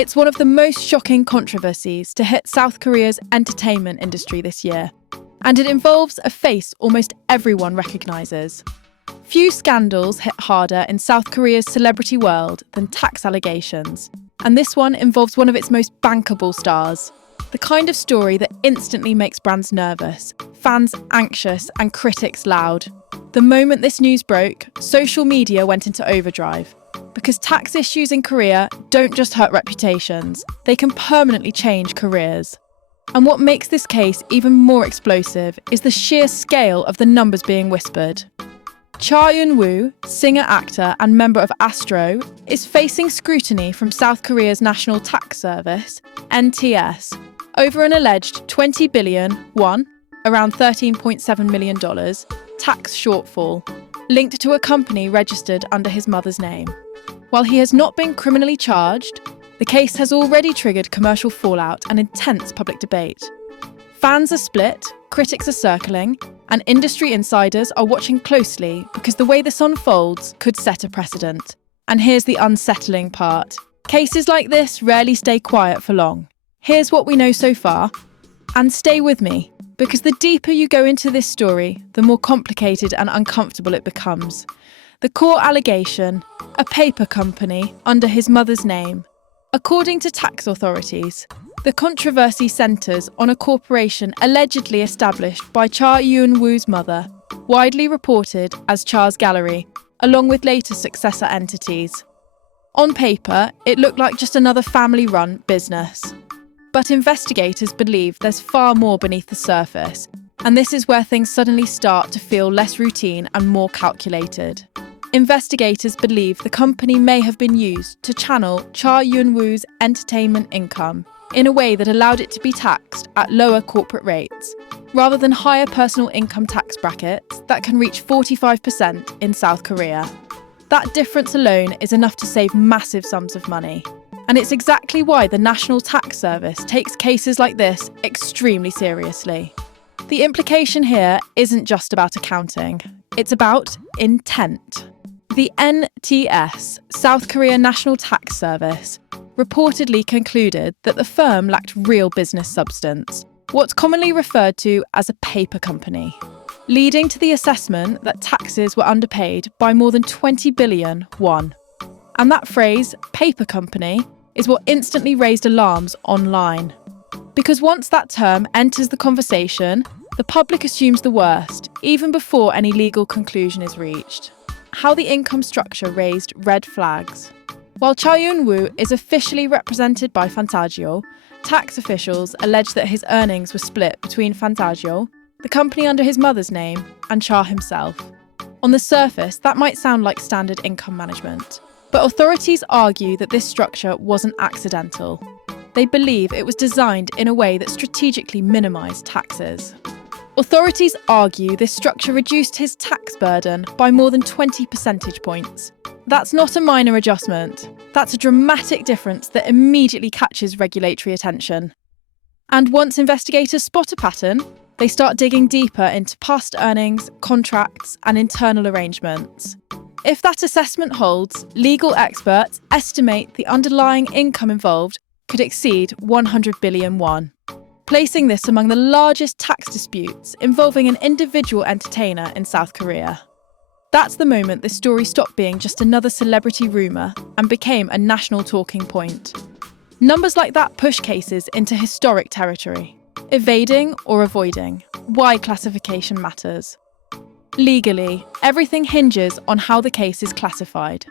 It's one of the most shocking controversies to hit South Korea's entertainment industry this year, and it involves a face almost everyone recognises. Few scandals hit harder in South Korea's celebrity world than tax allegations, and this one involves one of its most bankable stars. The kind of story that instantly makes brands nervous, fans anxious, and critics loud. The moment this news broke, social media went into overdrive. Because tax issues in Korea don't just hurt reputations, they can permanently change careers. And what makes this case even more explosive is the sheer scale of the numbers being whispered. Cha Eun-woo, singer-actor and member of ASTRO, is facing scrutiny from South Korea's National Tax Service, NTS, over an alleged 20 billion won, around $13.7 million, tax shortfall, linked to a company registered under his mother's name. While he has not been criminally charged, the case has already triggered commercial fallout and intense public debate. Fans are split, critics are circling, and industry insiders are watching closely because the way this unfolds could set a precedent. And here's the unsettling part. Cases like this rarely stay quiet for long. Here's what we know so far. And stay with me, because the deeper you go into this story, the more complicated and uncomfortable it becomes. The core allegation, a paper company under his mother's name. According to tax authorities, the controversy centres on a corporation allegedly established by Cha Eun-woo's mother, widely reported as Cha's Gallery, along with later successor entities. On paper, it looked like just another family-run business. But investigators believe there's far more beneath the surface, and this is where things suddenly start to feel less routine and more calculated. Investigators believe the company may have been used to channel Cha Eun-woo's entertainment income in a way that allowed it to be taxed at lower corporate rates, rather than higher personal income tax brackets that can reach 45% in South Korea. That difference alone is enough to save massive sums of money. And it's exactly why the National Tax Service takes cases like this extremely seriously. The implication here isn't just about accounting, it's about intent. The NTS, South Korea National Tax Service, reportedly concluded that the firm lacked real business substance, what's commonly referred to as a paper company, leading to the assessment that taxes were underpaid by more than 20 billion won. And that phrase, paper company, is what instantly raised alarms online. Because once that term enters the conversation, the public assumes the worst, even before any legal conclusion is reached. How the income structure raised red flags. While Cha Eun-woo is officially represented by Fantagio, tax officials allege that his earnings were split between Fantagio, the company under his mother's name, and Cha himself. On the surface, that might sound like standard income management, but authorities argue that this structure wasn't accidental. They believe it was designed in a way that strategically minimised taxes. Authorities argue this structure reduced his tax burden by more than 20 percentage points. That's not a minor adjustment. That's a dramatic difference that immediately catches regulatory attention. And once investigators spot a pattern, they start digging deeper into past earnings, contracts, and internal arrangements. If that assessment holds, legal experts estimate the underlying income involved could exceed 100 billion won, placing this among the largest tax disputes involving an individual entertainer in South Korea. That's the moment this story stopped being just another celebrity rumour and became a national talking point. Numbers like that push cases into historic territory. Evading or avoiding, why classification matters. Legally, everything hinges on how the case is classified.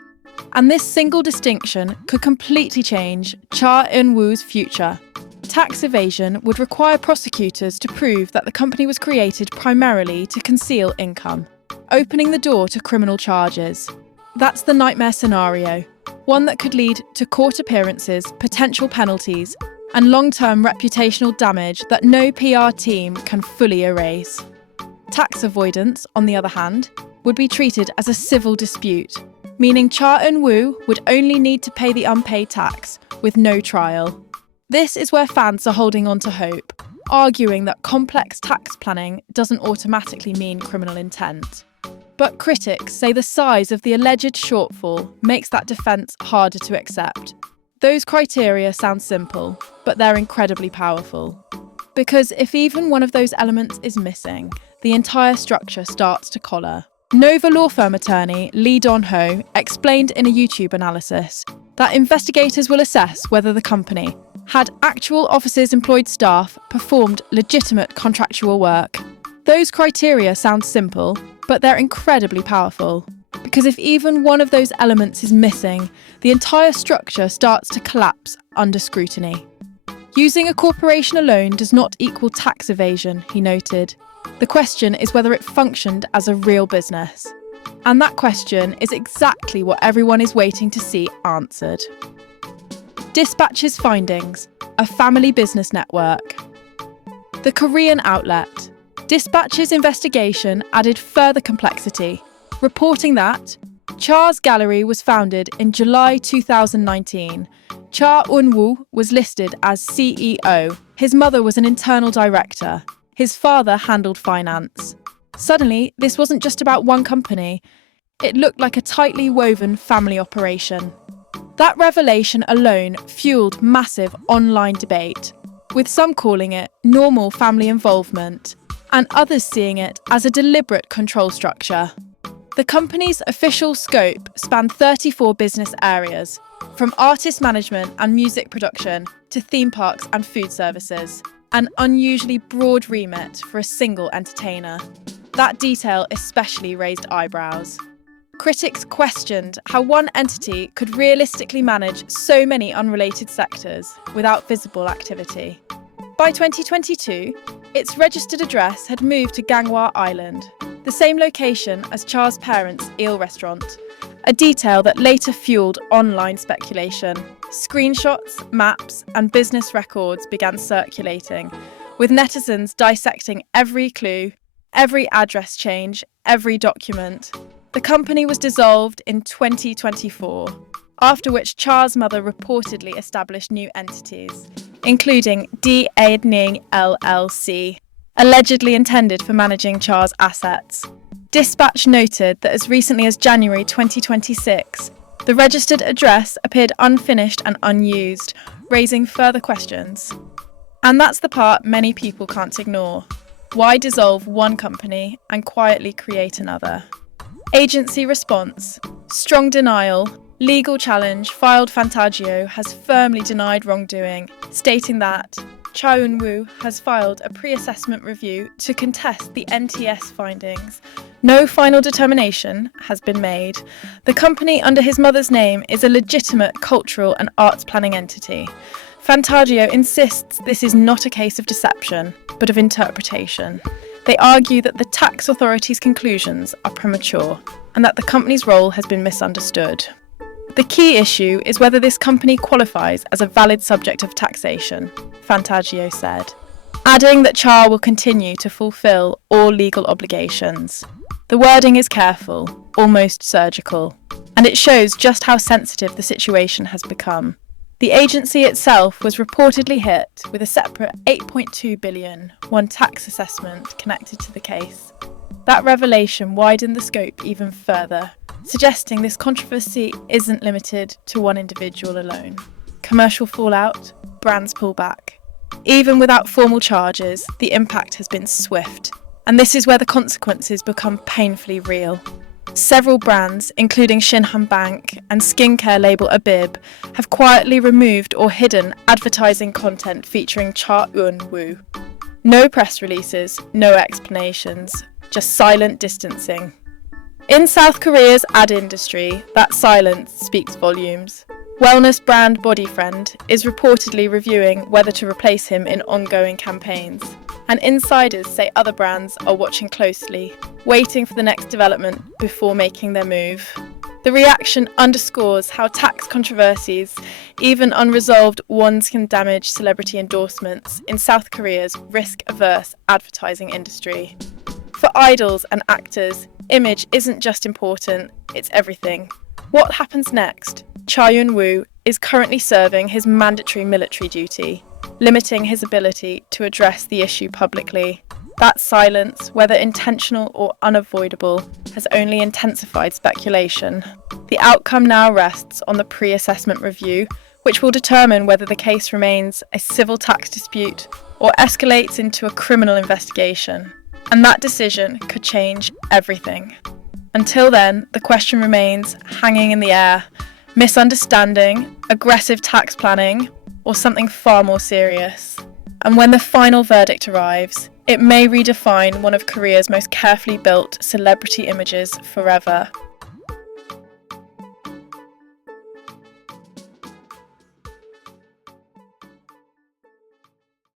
And this single distinction could completely change Cha Eun-woo's future. Tax evasion would require prosecutors to prove that the company was created primarily to conceal income, opening the door to criminal charges. That's the nightmare scenario, one that could lead to court appearances, potential penalties, and long-term reputational damage that no PR team can fully erase. Tax avoidance, on the other hand, would be treated as a civil dispute, meaning Cha Eun-woo would only need to pay the unpaid tax, with no trial. This is where fans are holding on to hope, arguing that complex tax planning doesn't automatically mean criminal intent. But critics say the size of the alleged shortfall makes that defence harder to accept. Those criteria sound simple, but they're incredibly powerful. Because if even one of those elements is missing, the entire structure starts to collar. Nova law firm attorney Lee Don-ho explained in a YouTube analysis that investigators will assess whether the company had actual offices employed staff performed legitimate contractual work. Those criteria sound simple, but they're incredibly powerful. Because if even one of those elements is missing, the entire structure starts to collapse under scrutiny. Using a corporation alone does not equal tax evasion, he noted. The question is whether it functioned as a real business. And that question is exactly what everyone is waiting to see answered. Dispatch's findings, a family business network. The Korean outlet. Dispatch's investigation added further complexity, reporting that Cha's gallery was founded in July 2019. Cha Eun-woo was listed as CEO. His mother was an internal director. His father handled finance. Suddenly, this wasn't just about one company. It looked like a tightly woven family operation. That revelation alone fueled massive online debate, with some calling it normal family involvement, and others seeing it as a deliberate control structure. The company's official scope spanned 34 business areas, from artist management and music production to theme parks and food services, an unusually broad remit for a single entertainer. That detail especially raised eyebrows. Critics questioned how one entity could realistically manage so many unrelated sectors without visible activity. By 2022, its registered address had moved to Ganghwa Island, the same location as Cha's parents' eel restaurant, a detail that later fueled online speculation. Screenshots, maps, and business records began circulating, with netizens dissecting every clue, every address change, every document. The company was dissolved in 2024, after which Cha's mother reportedly established new entities, including Daening LLC, allegedly intended for managing Cha's assets. Dispatch noted that as recently as January 2026, the registered address appeared unfinished and unused, raising further questions. And that's the part many people can't ignore. Why dissolve one company and quietly create another? Agency response. Strong denial. Legal challenge filed. Fantagio has firmly denied wrongdoing, stating that Cha Eun-woo has filed a pre-assessment review to contest the NTS findings. No final determination has been made. The company under his mother's name is a legitimate cultural and arts planning entity. Fantagio insists this is not a case of deception, but of interpretation. They argue that the tax authority's conclusions are premature and that the company's role has been misunderstood. The key issue is whether this company qualifies as a valid subject of taxation, Fantagio said, adding that Cha will continue to fulfill all legal obligations. The wording is careful, almost surgical, and it shows just how sensitive the situation has become. The agency itself was reportedly hit with a separate $8.2 billion tax assessment connected to the case. That revelation widened the scope even further, suggesting this controversy isn't limited to one individual alone. Commercial fallout, brands pull back. Even without formal charges, the impact has been swift, and this is where the consequences become painfully real. Several brands, including Shinhan Bank and skincare label Abib, have quietly removed or hidden advertising content featuring Cha Eun-woo. No press releases, no explanations, just silent distancing. In South Korea's ad industry, that silence speaks volumes. Wellness brand Bodyfriend is reportedly reviewing whether to replace him in ongoing campaigns. And insiders say other brands are watching closely, waiting for the next development before making their move. The reaction underscores how tax controversies, even unresolved ones, can damage celebrity endorsements in South Korea's risk-averse advertising industry. For idols and actors, image isn't just important, it's everything. What happens next? Cha Eun-woo is currently serving his mandatory military duty, limiting his ability to address the issue publicly. That silence, whether intentional or unavoidable, has only intensified speculation. The outcome now rests on the pre-assessment review, which will determine whether the case remains a civil tax dispute or escalates into a criminal investigation. And that decision could change everything. Until then, the question remains hanging in the air: misunderstanding, aggressive tax planning, or something far more serious. And when the final verdict arrives, it may redefine one of Korea's most carefully built celebrity images forever.